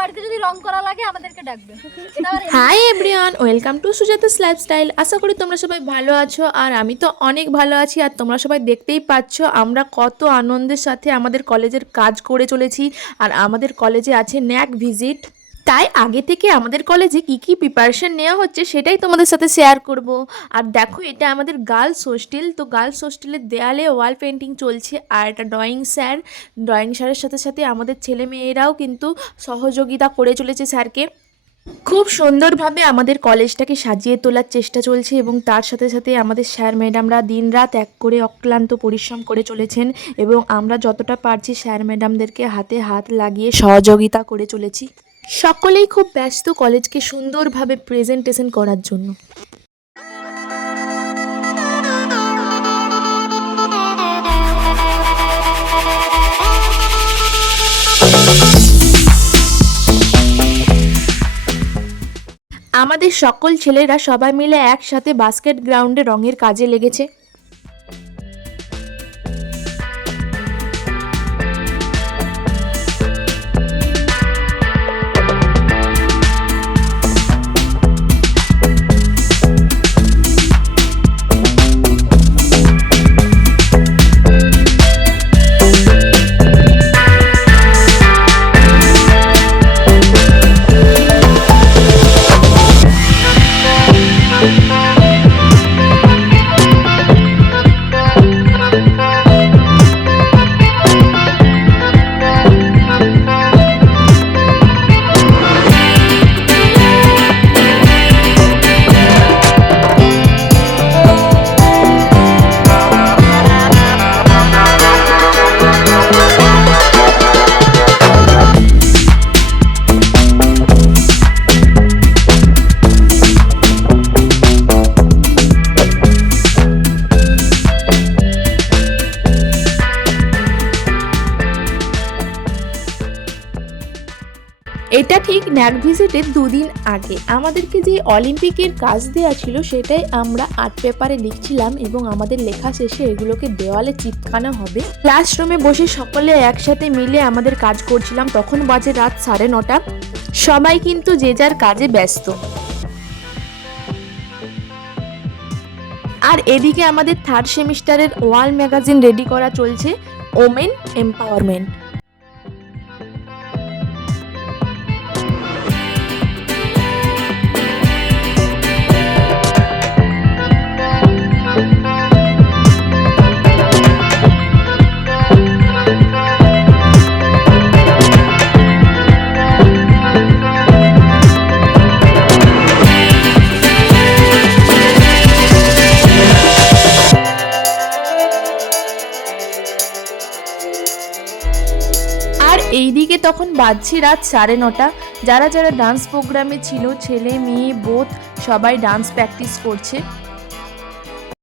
বাড়িতে যদি রং করা লাগে আমাদেরকে ডাকবে। Hi everyone, welcome to Sujata's lifestyle. আশা করি তোমরা সবাই ভালো আছো, আর আমি তো অনেক ভালো আছি। আর তোমরা সবাই দেখতেই পাচ্ছ আমরা কত আনন্দের সাথে আমাদের কলেজের কাজ করে চলেছি। আর আমাদের কলেজে আছে ন্যাক ভিজিট, তাই আগে থেকে আমাদের কলেজে কি কি প্রিপারেশন নেওয়া হচ্ছে সেটাই তোমাদের সাথে শেয়ার করব। আর দেখো, এটা আমাদের গার্লস হোস্টেল। তো গার্লস হোস্টেলের দেয়ালে ওয়াল পেন্টিং চলছে, আর এটা ড্রয়িং স্যারের সাথে সাথে আমাদের ছেলে মেয়েরাও কিন্তু সহযোগিতা করে চলেছে স্যারকে। খুব সুন্দরভাবে আমাদের কলেজটাকে সাজিয়ে তোলার চেষ্টা চলছে, এবং তার সাথে সাথে আমাদের স্যার ম্যাডামরা দিনরাত এক করে অক্লান্ত পরিশ্রম করে চলেছেন, এবং আমরা যতটা পারছি স্যার ম্যাডামদেরকে হাতে হাত লাগিয়ে সহযোগিতা করে চলেছি। সকলেই খুব ব্যস্ত কলেজকে সুন্দরভাবে প্রেজেন্টেশন করার জন্য। আমাদের সকল ছেলেরা সবাই মিলে একসাথে বাস্কেট গ্রাউন্ডে রঙের কাজে লেগেছে। এটা ঠিক ন্যাক ভিজিটের দুদিন আগে আমাদেরকে যে অলিম্পিকের কাজ দেওয়া ছিল সেটাই আমরা আর্ট পেপারে লিখছিলাম, এবং আমাদের লেখা শেষে এগুলোকে দেওয়ালে চিপকানো হবে। ক্লাসরুমে বসে সকলে একসাথে মিলে আমাদের কাজ করছিলাম। তখন বাজে রাত 9:30। সবাই কিন্তু যে যার কাজে ব্যস্ত। আর এদিকে আমাদের থার্ড সেমিস্টারের ওয়াল ম্যাগাজিন রেডি করা চলছে, ওমেন এম্পাওয়ারমেন্ট। এইদিকে তখন বাজছে রাত 9:30। যারা যারা ডান্স প্রোগ্রামে ছিল, ছেলে মেয়ে বোথ, সবাই ডান্স প্র্যাকটিস করছে।